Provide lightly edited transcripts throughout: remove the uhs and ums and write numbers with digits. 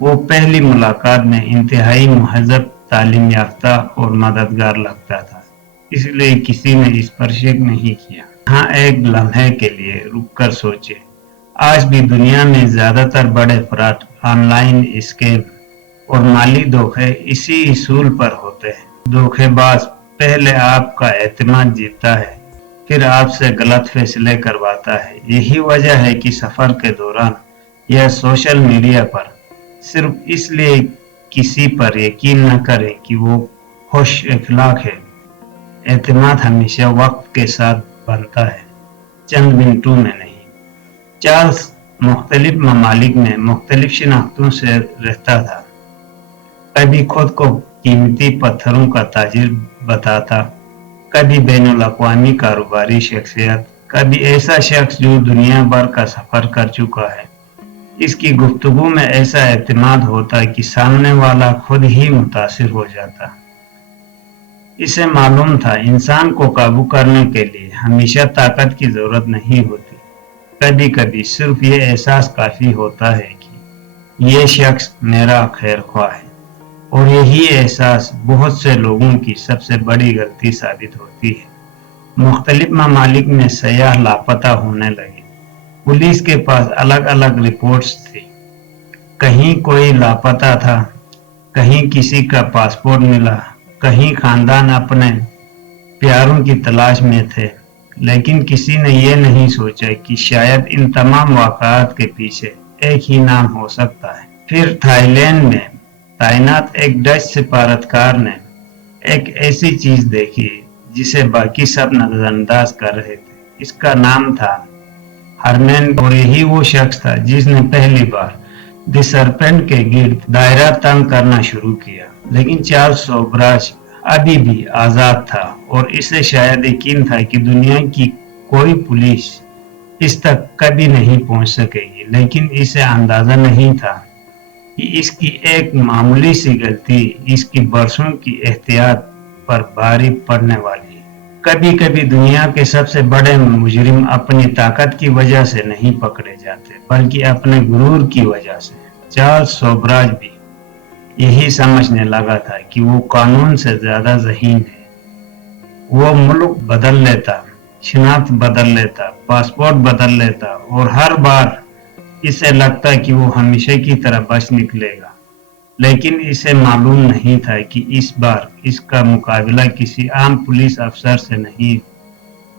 وہ پہلی ملاقات میں انتہائی مہذب، تعلیم یافتہ اور مددگار لگتا تھا، اس لیے کسی نے اس پر شک نہیں کیا۔ ہاں، ایک لمحے کے لیے رک کر سوچے، آج بھی دنیا میں زیادہ تر بڑے فراڈ، آن لائن اسکیم اور مالی دھوکے اسی اصول پر ہوتے ہیں۔ دھوکے باز پہلے آپ کا اعتماد جیتتا ہے، پھر آپ سے غلط فیصلے کرواتا ہے۔ یہی وجہ ہے کہ سفر کے دوران یا سوشل میڈیا پر صرف اس لیے کسی پر یقین نہ کریں کہ وہ خوش اخلاق ہے۔ اعتماد ہمیشہ وقت کے ساتھ بنتا ہے، چند منٹوں میں نہیں۔ چارلز مختلف ممالک میں مختلف شناختوں سے رہتا تھا، کبھی خود کو قیمتی پتھروں کا تاجر بتاتا، کبھی بین الاقوامی کاروباری شخصیت، کبھی ایسا شخص جو دنیا بھر کا سفر کر چکا ہے۔ اس کی گفتگو میں ایسا اعتماد ہوتا کہ سامنے والا خود ہی متاثر ہو جاتا۔ اسے معلوم تھا انسان کو قابو کرنے کے لیے ہمیشہ طاقت کی ضرورت نہیں ہوتی، کبھی کبھی صرف یہ احساس کافی ہوتا ہے کہ یہ شخص میرا خیر خواہ ہے، اور یہی احساس بہت سے لوگوں کی سب سے بڑی غلطی ثابت ہوتی ہے۔ مختلف ممالک میں سیاح لاپتہ ہونے لگے، پولیس کے پاس الگ الگ رپورٹس تھی، کہیں کوئی لاپتہ تھا، کہیں کسی کا پاسپورٹ ملا، کہیں خاندان اپنے پیاروں کی تلاش میں تھے، لیکن کسی نے یہ نہیں سوچا کہ شاید ان تمام واقعات کے پیچھے ایک ہی نام ہو سکتا ہے۔ پھر تھائی لینڈ میں تعینات ایک ڈچ سفارتکار نے ایک ایسی چیز دیکھی جسے باقی سب نظر انداز کر رہے تھے۔ اس کا نام تھا ہرمین، اور یہی وہ شخص تھا جس نے پہلی بار دی سرپنٹ کے گرد دائرہ تنگ کرنا شروع کیا۔ لیکن چارلز سوبراج ابھی بھی آزاد تھا، اور اسے شاید یقین تھا کہ دنیا کی کوئی پولیس اس تک کبھی نہیں پہنچ سکے گی، لیکن اسے اندازہ نہیں تھا کہ اس کی ایک معمولی سی غلطی اس کی برسوں کی احتیاط پر بھاری پڑنے والی ہے۔ کبھی کبھی دنیا کے سب سے بڑے مجرم اپنی طاقت کی وجہ سے نہیں پکڑے جاتے، بلکہ اپنے غرور کی وجہ سے۔ چارلز سوبراج بھی یہی سمجھنے لگا تھا کہ وہ قانون سے زیادہ ذہین ہے۔ وہ ملک بدل لیتا، شناخت بدل لیتا، پاسپورٹ بدل لیتا، اور ہر بار اسے لگتا کہ وہ ہمیشہ کی طرح بچ نکلے گا، لیکن اسے معلوم نہیں تھا کہ اس بار اس کا مقابلہ کسی عام پولیس افسر سے نہیں،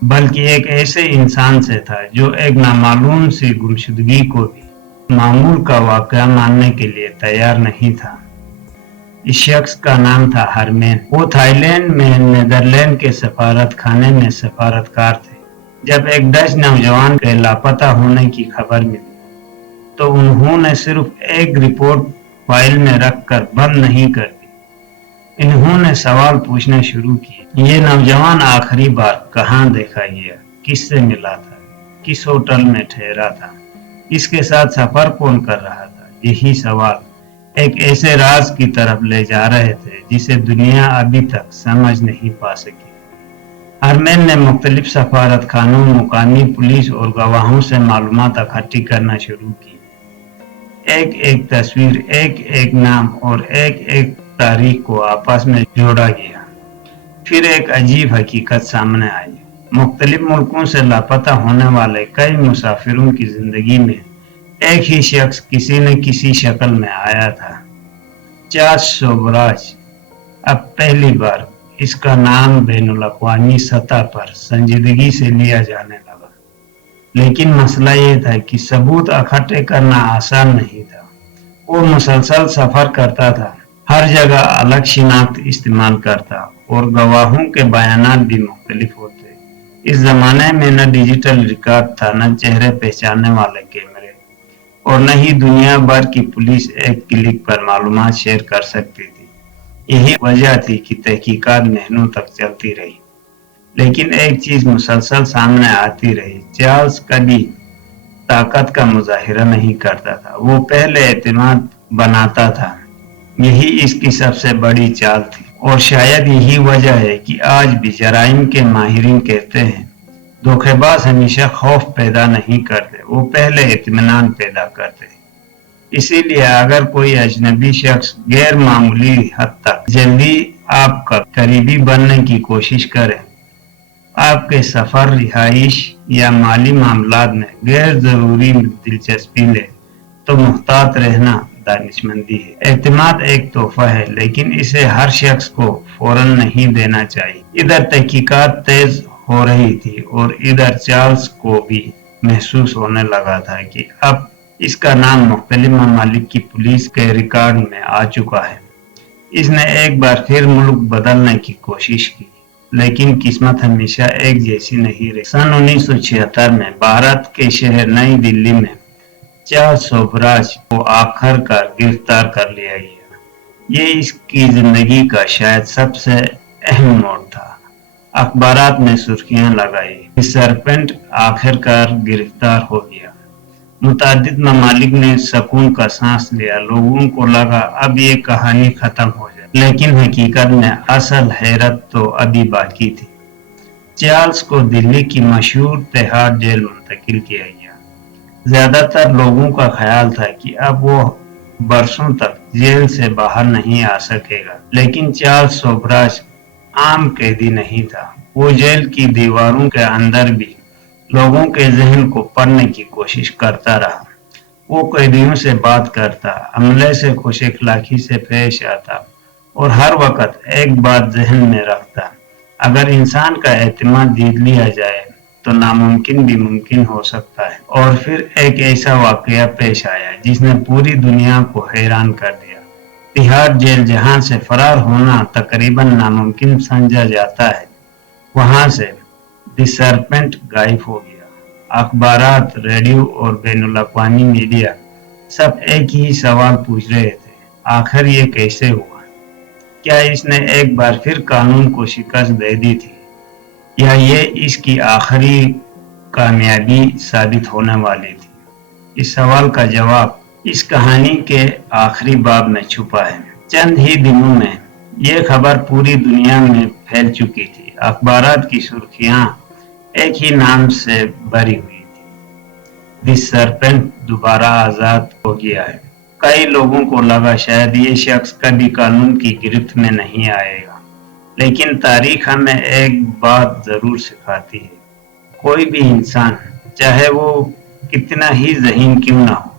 بلکہ ایک ایسے انسان سے تھا جو ایک نامعلوم سی گمشدگی کو بھی معمول کا واقعہ ماننے کے لیے تیار نہیں تھا۔ اس شخص کا نام تھا ہرمین۔ وہ تھائی لینڈ میں نیدرلینڈ کے سفارت خانے میں سفارتکار تھے۔ جب ایک ڈچ نوجوان کے لاپتہ ہونے کی خبر ملی تو انہوں نے صرف ایک رپورٹ فائل میں رکھ کر بند نہیں کر دی، انہوں نے سوال پوچھنا شروع کیے۔ یہ نوجوان آخری بار کہاں دیکھا گیا، کس سے ملا تھا، کس ہوٹل میں ٹھہرا تھا، اس کے ساتھ سفر کون کر رہا تھا؟ یہی سوال ایک ایسے راز کی طرف لے جا رہے تھے جسے دنیا ابھی تک سمجھ نہیں پا سکی۔ ہرمین نے مختلف سفارت خانوں، مقامی پولیس اور گواہوں سے معلومات اکٹھی کرنا شروع کی۔ ایک ایک تصویر، ایک ایک نام اور ایک ایک تاریخ کو آپس میں جوڑا گیا۔ پھر ایک عجیب حقیقت سامنے آئی۔ مختلف ملکوں سے لاپتہ ہونے والے کئی مسافروں کی زندگی میں ایک ہی شخص کسی نہ کسی شکل میں آیا تھا۔ چارلز سوبراج۔ اب پہلی بار اس کا نام بین الاقوامی سطح پر سنجیدگی سے لیا جانے لگا، لیکن مسئلہ یہ تھا کہ ثبوت اکٹھے کرنا آسان نہیں تھا۔ وہ مسلسل سفر کرتا تھا، ہر جگہ الگ شناخت استعمال کرتا، اور گواہوں کے بیانات بھی مختلف ہوتے۔ اس زمانے میں نہ ڈیجیٹل ریکارڈ تھا، نہ چہرے پہچاننے والے کیمرے، اور نہ ہی دنیا بھر کی پولیس ایک کلک پر معلومات شیئر کر سکتی تھی۔ یہی وجہ تھی کہ تحقیقات مہینوں تک چلتی رہی، لیکن ایک چیز مسلسل سامنے آتی رہی: چارلز کبھی طاقت کا مظاہرہ نہیں کرتا تھا، وہ پہلے اعتماد بناتا تھا۔ یہی اس کی سب سے بڑی چال تھی، اور شاید یہی وجہ ہے کہ آج بھی جرائم کے ماہرین کہتے ہیں دھوکے باز ہمیشہ خوف پیدا نہیں کرتے، وہ پہلے اطمینان پیدا کرتے ہیں۔ اسی لیے اگر کوئی اجنبی شخص غیر معمولی حد تک جلدی آپ کا قریبی بننے کی کوشش کرے، آپ کے سفر، رہائش یا مالی معاملات میں غیر ضروری دلچسپی لے تو محتاط رہنا دانشمندی ہے۔ اعتماد ایک تحفہ ہے لیکن اسے ہر شخص کو فوراً نہیں دینا چاہیے۔ ادھر تحقیقات تیز ہو رہی تھی اور ادھر چارلس کو بھی محسوس ہونے لگا تھا کہ اب اس کا نام مختلف ممالک کی پولیس کے ریکارڈ میں آ چکا ہے۔ اس نے ایک بار پھر ملک بدلنے کی کوشش کی لیکن قسمت ہمیشہ ایک جیسی نہیں رہی۔ سن 1976 میں بھارت کے شہر نئی دلی میں چارلس سوبراج کو آخر کار گرفتار کر لیا گیا۔ یہ اس کی زندگی کا شاید سب سے اہم موڑ تھا۔ اخبارات میں سرخیاں لگائی، دی سرپنٹ آخر کار گرفتار ہو گیا۔ متعدد ممالک نے سکون کا سانس لیا، لوگوں کو لگا اب یہ کہانی ختم ہو جائے، لیکن حقیقت میں اصل حیرت تو ابھی باقی تھی۔ چارلس کو دلی کی مشہور تہاڑ جیل منتقل کیا گیا۔ زیادہ تر لوگوں کا خیال تھا کہ اب وہ برسوں تک جیل سے باہر نہیں آ سکے گا، لیکن چارلس سوبراج عام قیدی نہیں تھا۔ وہ جیل کی دیواروں کے اندر بھی لوگوں کے ذہن کو پڑھنے کی کوشش کرتا رہا۔ وہ قیدیوں سے بات کرتا، عملے سے خوش اخلاقی سے پیش آتا اور ہر وقت ایک بات ذہن میں رکھتا، اگر انسان کا اعتماد جیت لیا جائے تو ناممکن بھی ممکن ہو سکتا ہے۔ اور پھر ایک ایسا واقعہ پیش آیا جس نے پوری دنیا کو حیران کر دیا۔ تہاڑ جیل جہاں سے فرار ہونا تقریباً ناممکن سمجھا جاتا ہے، وہاں سے دی سرپنٹ غائب ہو گیا۔ اخبارات، ریڈیو اور بین الاقوامی میڈیا سب ایک ہی سوال پوچھ رہے تھے، آخر یہ کیسے ہوا؟ کیا اس نے ایک بار پھر قانون کو شکست دے دی تھی یا یہ اس کی آخری کامیابی ثابت ہونے والی تھی؟ اس سوال کا جواب اس کہانی کے آخری باب میں چھپا ہے۔ چند ہی دنوں میں یہ خبر پوری دنیا میں پھیل چکی تھی۔ اخبارات کی سرخیاں ایک ہی نام سے بھری ہوئی تھی، دی سرپنٹ دوبارہ آزاد ہو گیا ہے۔ کئی لوگوں کو لگا شاید یہ شخص کبھی قانون کی گرفت میں نہیں آئے گا، لیکن تاریخ ہمیں ایک بات ضرور سکھاتی ہے، کوئی بھی انسان چاہے وہ کتنا ہی ذہین کیوں نہ ہو،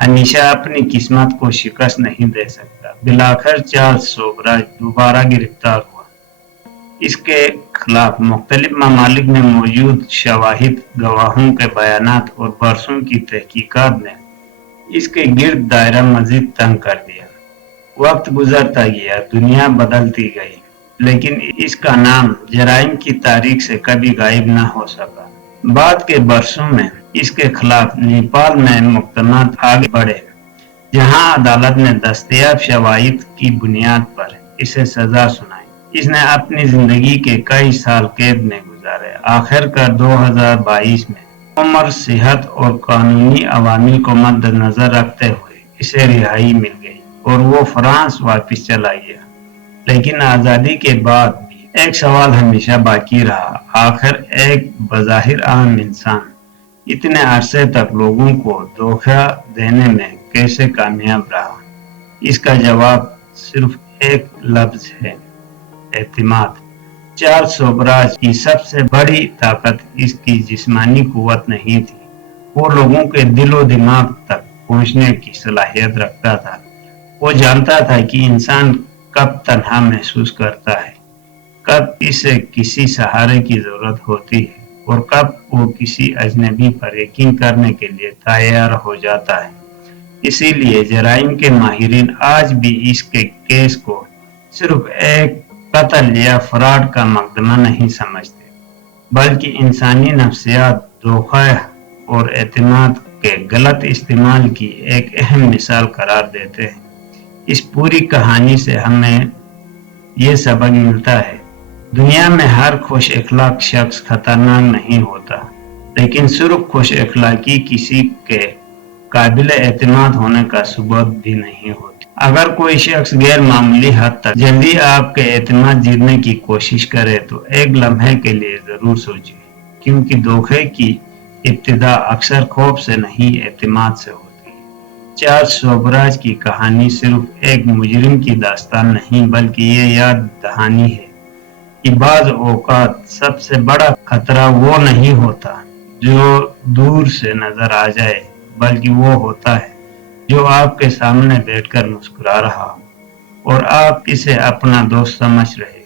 ہمیشہ اپنی قسمت کو شکست نہیں دے سکتا۔ بالآخر چارلس سوبراج دوبارہ گرفتار ہوا۔ اس کے خلاف مختلف ممالک میں موجود شواہد، گواہوں کے بیانات اور برسوں کی تحقیقات نے اس کے گرد دائرہ مزید تنگ کر دیا۔ وقت گزرتا گیا، دنیا بدلتی گئی، لیکن اس کا نام جرائم کی تاریخ سے کبھی غائب نہ ہو سکا۔ بعد کے برسوں میں اس کے خلاف نیپال میں مقدمات آگے بڑھے، جہاں عدالت نے دستیاب شواہد کی بنیاد پر اسے سزا سنائی۔ اس نے اپنی زندگی کے کئی سال قید میں گزارے۔ آخر کار 2022 میں عمر، صحت اور قانونی عوامل کو مد نظر رکھتے ہوئے اسے رہائی مل گئی اور وہ فرانس واپس چلا گیا۔ لیکن آزادی کے بعد بھی ایک سوال ہمیشہ باقی رہا، آخر ایک بظاہر عام انسان اتنے عرصے تک لوگوں کو دھوکہ دینے میں کیسے کامیاب رہا؟ اس کا جواب صرف ایک لفظ ہے: اعتماد۔ چارلس سوبراج کی سب سے بڑی طاقت اس کی جسمانی قوت نہیں تھی، وہ لوگوں کے دل و دماغ تک پہنچنے کی صلاحیت رکھتا تھا۔ وہ جانتا تھا کہ انسان کب تنہا محسوس کرتا ہے، کب اسے کسی سہارے کی ضرورت ہوتی ہے اور کب وہ کسی اجنبی پر یقین کرنے کے لیے تیار ہو جاتا ہے۔ اسی لیے جرائم کے ماہرین آج بھی اس کے کیس کو صرف ایک قتل یا فراڈ کا مقدمہ نہیں سمجھتے، بلکہ انسانی نفسیات، دھوکہ اور اعتماد کے غلط استعمال کی ایک اہم مثال قرار دیتے ہیں۔ اس پوری کہانی سے ہمیں یہ سبق ملتا ہے، دنیا میں ہر خوش اخلاق شخص خطرناک نہیں ہوتا، لیکن صرف خوش اخلاقی کسی کے قابل اعتماد ہونے کا ثبوت بھی نہیں ہوتی۔ اگر کوئی شخص غیر معمولی حد تک جلدی آپ کے اعتماد جیتنے کی کوشش کرے تو ایک لمحے کے لیے ضرور سوچیں، کیونکہ دھوکے کی ابتدا اکثر خوف سے نہیں اعتماد سے ہوتی ہے۔ چارلس شوبراج کی کہانی صرف ایک مجرم کی داستان نہیں بلکہ یہ یاد دہانی ہے کہ بعض اوقات سب سے بڑا خطرہ وہ نہیں ہوتا جو دور سے نظر آ جائے بلکہ وہ ہوتا ہے جو آپ کے سامنے بیٹھ کر مسکرا رہا ہو اور آپ اسے اپنا دوست سمجھ رہے